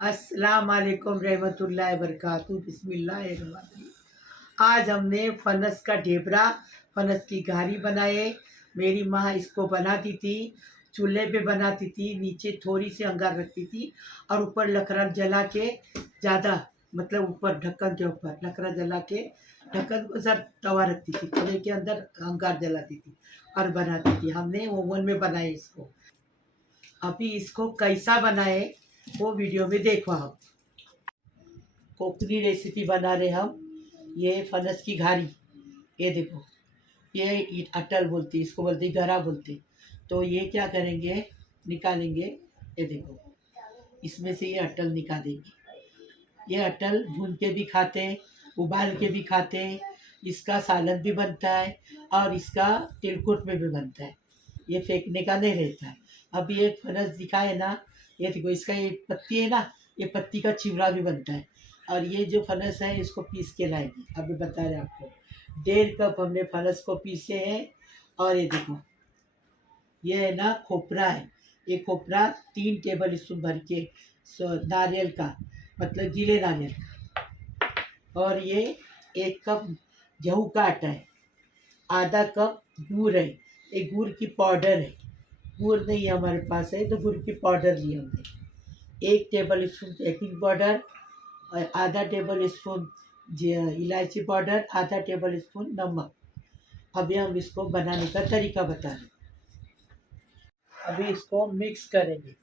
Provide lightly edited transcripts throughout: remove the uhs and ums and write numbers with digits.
अस्सलाम वालेकुम रहमतुल्लाहि बरकातहू बिस्मिल्लाहिर्रहमानिर्रहीम। आज हमने फनस का ढेबरा, फनस की घारी बनाए। मेरी माँ इसको बनाती थी, चूल्हे पे बनाती थी, नीचे थोड़ी सी अंगार रखती थी और ऊपर लकड़ा जला के ज़्यादा, मतलब ऊपर ढक्कन के ऊपर लकड़ा जला के ढक्कन को सर तवा रखती थी, तवे के अंदर अंगार जलाती थी और बनाती थी। हमने ओवन में बनाए इसको। अभी इसको कैसा बनाए वो वीडियो में देखो। हम कोकनी रेसिपी बना रहे हम। ये फनस की घारी, ये देखो, ये अटल बोलती, इसको बोलती गरा बोलती। तो ये क्या करेंगे, निकालेंगे। ये देखो, इसमें से ये अटल निकालेंगे। ये अटल भून के भी खाते, उबाल के भी खाते, इसका सालन भी बनता है और इसका तिलकुट में भी बनता है। ये फेंकने का नहीं रहता है। अब ये फनस दिखा है ना, ये देखो, इसका ये पत्ती है ना, ये पत्ती का चिवड़ा भी बनता है। और ये जो फनस है इसको पीस के लाएंगे। अभी बता रहे आपको, 1.5 कप हमने फनस को पीसे हैं। और ये देखो, ये है ना खोपरा है। ये खोपरा 3 टेबल स्पून भर के नारियल का, मतलब गीले नारियल का। और ये 1 कप गेहूँ का आटा है। आधा कप गुड़ है, एक गुड़ की पाउडर है। गुड़ नहीं है हमारे पास है तो गुड़ की पाउडर ली हमने। 1 टेबल स्पून बेकिंग पाउडर और आधा टेबल स्पून इलायची पाउडर, आधा टेबल स्पून नमक। अभी हम इसको बनाने का तरीका बता रहे हैं। अभी इसको मिक्स करेंगे।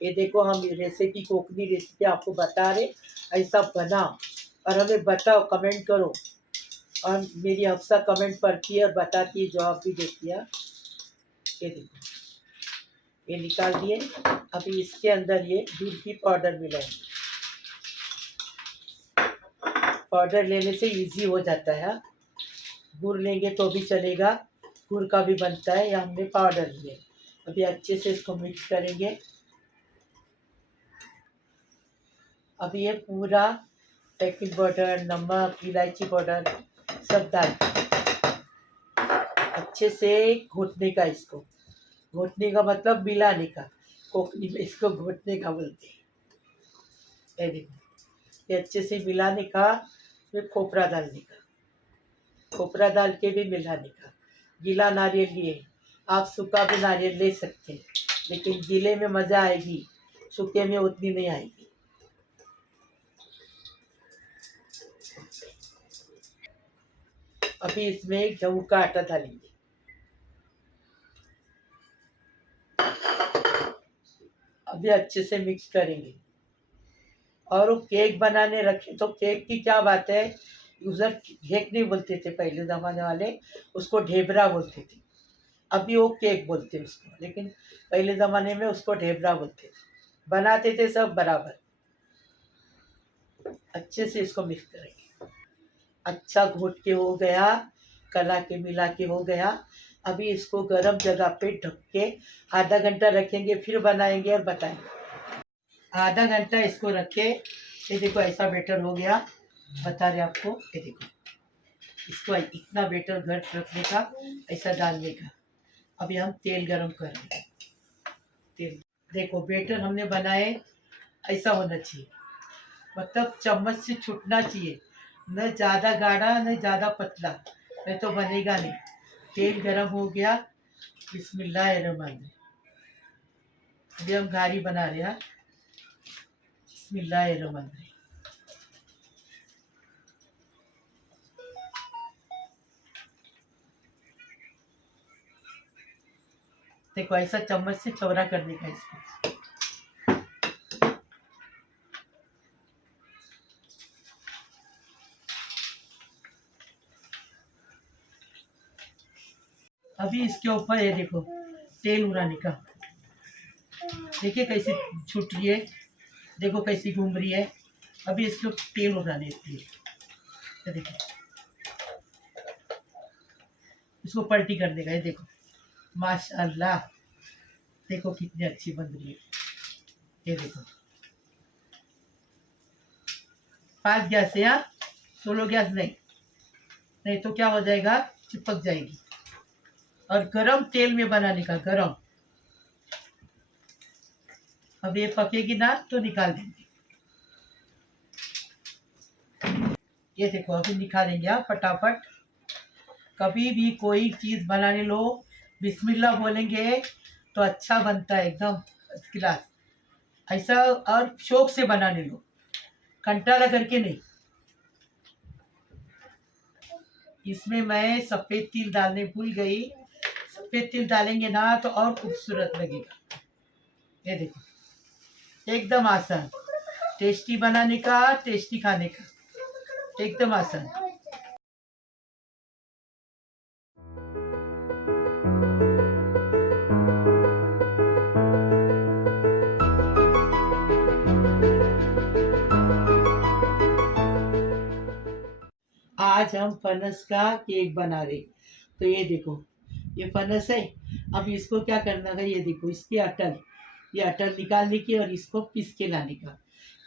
ये देखो, हम रेसिपी, कोकनी रेसिपी आपको बता रहे, ऐसा बनाओ और हमें बताओ, कमेंट करो। और मेरी हफ्सा कमेंट पढ़ती है और बताती है, जवाब भी देती है। ये देखो, ये निकाल दिए। अभी इसके अंदर ये दूध की पाउडर मिलाएंगे। पाउडर लेने से इजी हो जाता है। गुड़ लेंगे तो भी चलेगा, गुड़ का भी बनता है, या हमने पाउडर लिए। अभी अच्छे से इसको मिक्स करेंगे। अभी ये पूरा बेकिंग पाउडर, नमक, इलायची पाउडर सब डाल अच्छे से घोटने का। इसको घोटने का मतलब मिलाने का। कोकनी में इसको घोटने का बोलते हैं। ये देखो, ये अच्छे से मिलाने का, फिर खोपरा डालने का, खोपरा डाल के भी मिलाने का। गीला नारियल लिए, आप सूखा भी नारियल ले सकते हैं, लेकिन गीले में मज़ा आएगी, सूखे में उतनी नहीं आएगी। अभी इसमें गेहूँ का आटा डालेंगे। अभी अच्छे से मिक्स करेंगे। और वो केक बनाने रखे तो केक की क्या बात है, उधर केक नहीं बोलते थे पहले ज़माने वाले, उसको ढेबरा बोलते थे। अभी वो केक बोलते हैं उसको, लेकिन पहले ज़माने में उसको ढेबरा बोलते थे। बनाते थे सब बराबर। अच्छे से इसको मिक्स करेंगे। अच्छा घोट के हो गया, कला के मिला के हो गया। अभी इसको गर्म जगह पे ढक के आधा घंटा रखेंगे, फिर बनाएंगे और बताएंगे। आधा घंटा इसको रखे। ये देखो, ऐसा बेटर हो गया, बता रहे आपको। ये देखो, इसको इतना बेटर घर रखने का, ऐसा डालने का। अभी हम तेल गरम कर रहे हैं। तेल देखो, बेटर हमने बनाए, ऐसा होना चाहिए, मतलब चम्मच से छूटना चाहिए, न ज़्यादा गाढ़ा न ज़्यादा पतला, नहीं तो बनेगा नहीं। तेल गरम हो गया। बिस्मिल्लाहिर्रहमानिर्रहीम। अभी हम घारी बना रहे हैं। बिस्मिल्लाहिर्रहमानिर्रहीम। देखो, ऐसा चम्मच से चौड़ा करने का इसको। अभी इसके ऊपर ये देखो, तेल उड़ाने का। देखिए कैसी छूट रही है, देखो कैसी घूम रही है। अभी इसको तेल उड़ाने देती है। ये देखो, इसको पलटी कर देगा। ये देखो, माशाल्लाह, देखो कितनी अच्छी बन रही है। ये देखो, 5 गैस है, यहाँ 16 गैस नहीं, नहीं तो क्या हो जाएगा, चिपक जाएगी। और गरम तेल में बनाने का, गरम। अब ये पकेगी ना तो निकाल देंगे। ये देखो अभी निकालेंगे आप फटाफट। कभी भी कोई चीज़ बनाने लो बिस्मिल्लाह बोलेंगे तो अच्छा बनता है एकदम फर्स्ट क्लास। ऐसा और शौक से बनाने लो, कंटाला करके नहीं। इसमें मैं सफ़ेद तिल डालने भूल गई। सफ़ेद तिल डालेंगे ना तो और खूबसूरत लगेगा। ये देखो एकदम आसान, टेस्टी बनाने का, टेस्टी खाने का, एकदम आसान। आज हम फनस का केक बना रहे। तो ये देखो ये फनस है। अब इसको क्या करना है, ये देखो इसके अटल, ये अटल निकालने की और इसको पीस के लाने का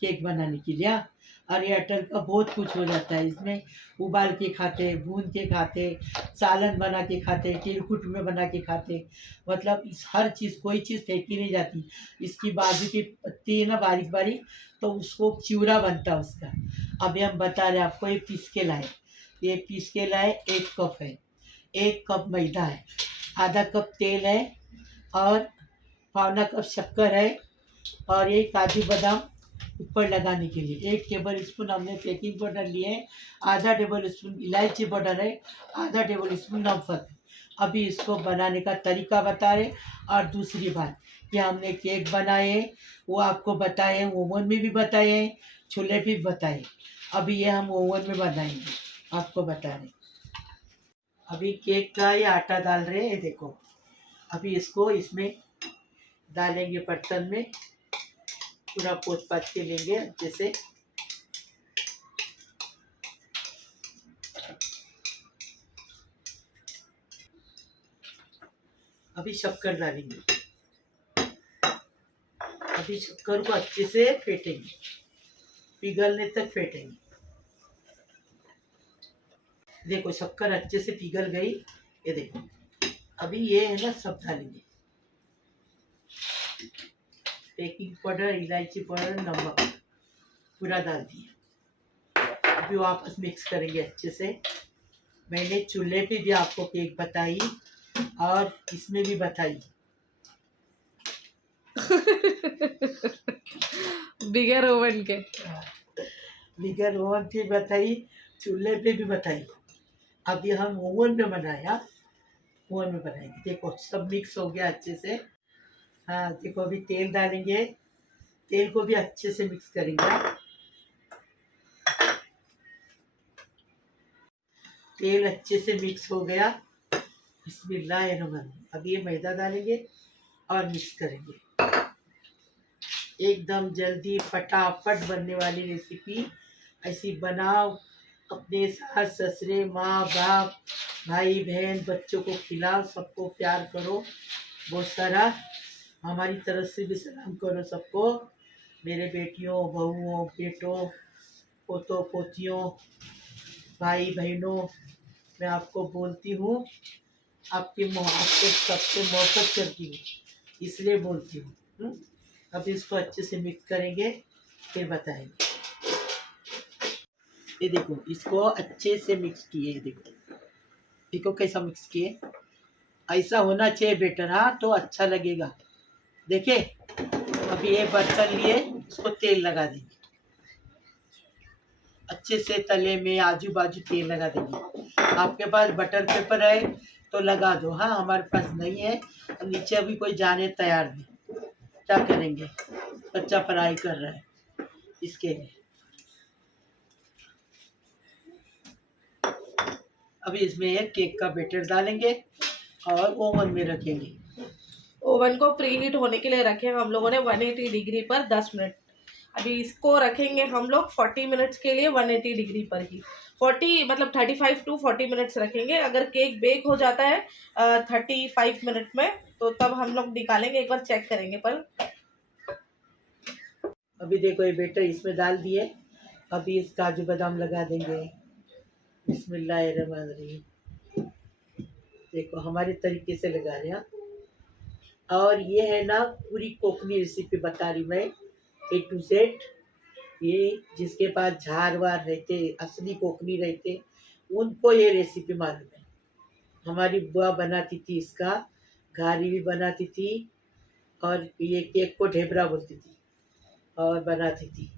केक बनाने के लिए। हाँ। और ये अटल का बहुत कुछ हो जाता है इसमें। उबाल के खाते, भून के खाते, सालन बना के खाते, तिलकुट में बना के खाते। मतलब इस हर चीज़, कोई चीज़ फेंकी नहीं जाती। इसकी बाजू की पत्ती है ना बारीक बारीक, तो उसको चिवड़ा बनता है उसका। अभी हम बता रहे आपको, ये पीस के लाए। ये पीस के लाए 1 कप है। 1 कप मैदा है, आधा कप तेल है और पौना कप शक्कर है। और ये काजू बादाम ऊपर लगाने के लिए 1 टेबल स्पून हमने बेकिंग पाउडर लिए है। आधा टेबल स्पून इलायची पाउडर है, आधा टेबल स्पून नमक। अभी इसको बनाने का तरीका बता रहे। और दूसरी बात, कि हमने केक बनाए वो आपको बताए, ओवन में भी बताए, चूल्हे पे भी बताए। अभी ये हम ओवन में बनाएंगे, आपको बता रहे। अभी केक का ये आटा डाल रहे हैं, ये देखो। अभी इसको इसमें डालेंगे बर्तन में, पूरा पोत पात के लेंगे अच्छे से। अभी शक्कर डालेंगे। अभी शक्कर को अच्छे से फेंटेंगे, पिघलने तक फेंटेंगे। देखो शक्कर अच्छे से पिघल गई, ये देखो। अभी ये है ना सब डालेंगे, बेकिंग पाउडर, इलायची पाउडर, नमक पूरा डाल दिया। अभी वापस मिक्स करेंगे अच्छे से। मैंने चूल्हे पे भी आपको केक बताई और इसमें भी बताई। बिगर ओवन के, बिगर ओवन पे बताई, चूल्हे पे भी बताई। अभी हम ओवन में बनाया, ओवन में बनाएंगे। देखो सब मिक्स हो गया अच्छे से। हाँ देखो अभी तेल डालेंगे, तेल को भी अच्छे से मिक्स करेंगे। तेल अच्छे से मिक्स हो गया। बिस्मिल्लाहिर्रहमानिर्रहीम। अब ये मैदा डालेंगे और मिक्स करेंगे। एकदम जल्दी फटाफट बनने वाली रेसिपी। ऐसी बनाओ, अपने सास ससुरे, माँ बाप, भाई बहन, बच्चों को खिलाओ, सबको प्यार करो बहुत सारा। हमारी तरफ से भी सलाम करो सबको, मेरे बेटियों, बहुओं, बेटों, पोतों, पोतियों, भाई बहनों। मैं आपको बोलती हूँ, आपके सबसे मोहब्बत करती हूँ, इसलिए बोलती हूँ। अब इसको अच्छे से मिक्स करेंगे, फिर बताएंगे। ये देखो इसको अच्छे से मिक्स किए, देखो देखो कैसा मिक्स किए। ऐसा होना चाहिए बेटर, हाँ तो अच्छा लगेगा। देखे अभी ये बर्तन लिए, इसको तेल लगा देंगे अच्छे से। तले में आजू बाजू तेल लगा देंगे। आपके पास बटर पेपर है तो लगा दो, हाँ हमारे पास नहीं है। नीचे अभी कोई जाने तैयार नहीं, क्या करेंगे, बच्चा पढ़ाई कर रहा है इसके लिए। अभी इसमें एक केक का बैटर डालेंगे और ओवन में रखेंगे। ओवन को प्री हीट होने के लिए रखे हम लोगों ने 180 डिग्री पर 10 मिनट। अभी इसको रखेंगे हम लोग 40 मिनट्स के लिए 180 डिग्री पर ही। 40 मतलब 35 टू 40 मिनट्स रखेंगे। अगर केक बेक हो जाता है 35 मिनट में, तो तब हम लोग निकालेंगे, एक बार चेक करेंगे। पर अभी देखो ये बैटर इसमें डाल दिए। अभी इस काजू बादाम लगा देंगे। बिस्मिल्लाहिर्रहमानिर्रहीम। देखो हमारे तरीके से लगा रहे हैं। और ये है ना पूरी कोकनी रेसिपी बता रही मैं, A to Z। ये जिसके पास झार वार रहते, असली कोकनी रहते, उनको ये रेसिपी मालूम है। हमारी बुआ बनाती थी इसका, घारी भी बनाती थी, और ये केक को ढेबरा बोलती थी, और बनाती थी,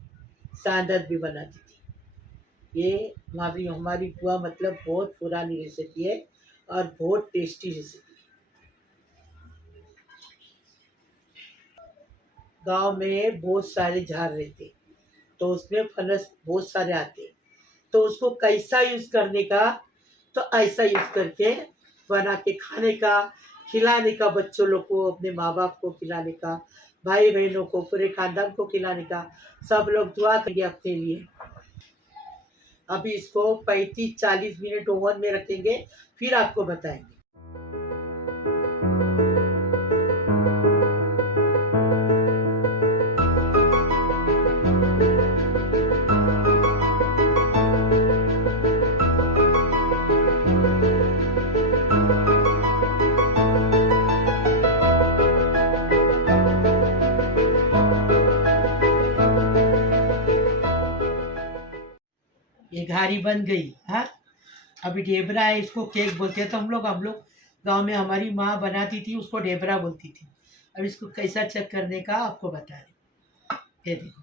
सांदत भी बनाती थी। ये हमारी हमारी बुआ मतलब बहुत पुरानी रेसिपी है और बहुत टेस्टी रेसिपी। गांव में बहुत सारे झाड़ रहते, तो उसमें फनस बहुत सारे आते, तो उसको कैसा यूज करने का, तो ऐसा यूज करके बना के खाने का, खिलाने का, बच्चों लोग को, अपने माँ बाप को खिलाने का, भाई बहनों को, पूरे खानदान को खिलाने का। सब लोग दुआ करिए अपने लिए। अभी इसको 35-40 मिनट ओवन में रखेंगे, फिर आपको बताएंगे। ये घारी बन गई। हाँ, अभी ढेबरा है, इसको केक बोलते हैं। तो हम लोग गांव में हमारी माँ बनाती थी, उसको ढेबरा बोलती थी। अब इसको कैसा चेक करने का आपको बता रहे। ये देखो,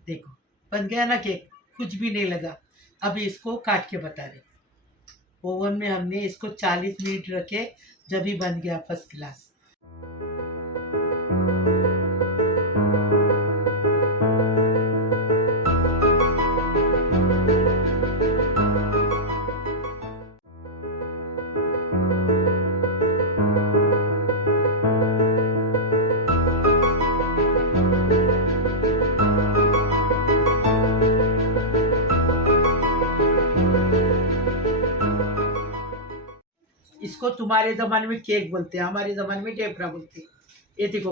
देखो बन गया ना केक, कुछ भी नहीं लगा। अभी इसको काट के बता रहे। ओवन में हमने इसको 40 मिनट रखे, जब भी बन गया फर्स्ट क्लास। इसको तुम्हारे ज़माने में केक बोलते हैं, हमारे ज़माने में ढेबरा बोलते हैं। ये देखो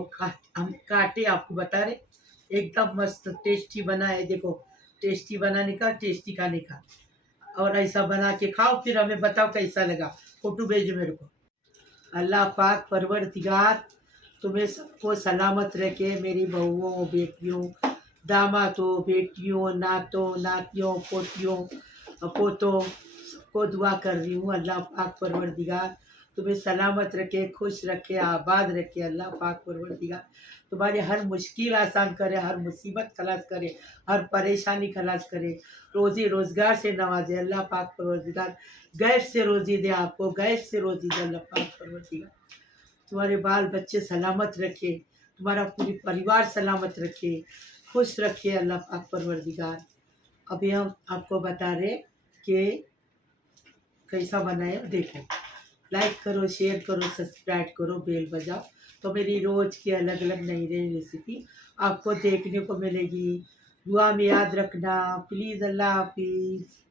हम काटे, आपको बता रहे, एकदम मस्त टेस्टी बना है। देखो, टेस्टी बनाने का, टेस्टी खाने का। और ऐसा बना के खाओ, फिर हमें बताओ कैसा लगा, फोटो भेजो मेरे को। अल्लाह पाक परवरदिगार तुम्हें सबको सलामत रखे, मेरी बहुओं, बेटियों, दामादों, बेटियों, नातों, नातियों, पोतियों, पोतों, सबको दुआ कर रही हूँ। अल्लाह पाक परवरदिगार तुम्हें सलामत रखे, खुश रखे, आबाद रखे। अल्लाह पाक परवरदिगार तुम्हारी हर मुश्किल आसान करे, हर मुसीबत खलास करे, हर परेशानी खलास करे, रोज़ी रोज़गार से नवाजे। अल्लाह पाक परवरदिगार गैस से रोज़ी दे, आपको गैस से रोज़ी दे। अल्लाह पाक परवरदिगार तुम्हारे बाल बच्चे सलामत रखे, तुम्हारा पूरी परिवार सलामत रखे, खुश रखे। अल्लाह पाक परवरदिगार। अभी हम आपको बता रहे कि कैसा बनाए। देखो, लाइक करो, शेयर करो, सब्सक्राइब करो, बेल बजाओ, तो मेरी रोज़ की अलग अलग नई नई रेसिपी आपको देखने को मिलेगी। दुआ में याद रखना प्लीज़। अल्लाह हाफिज़।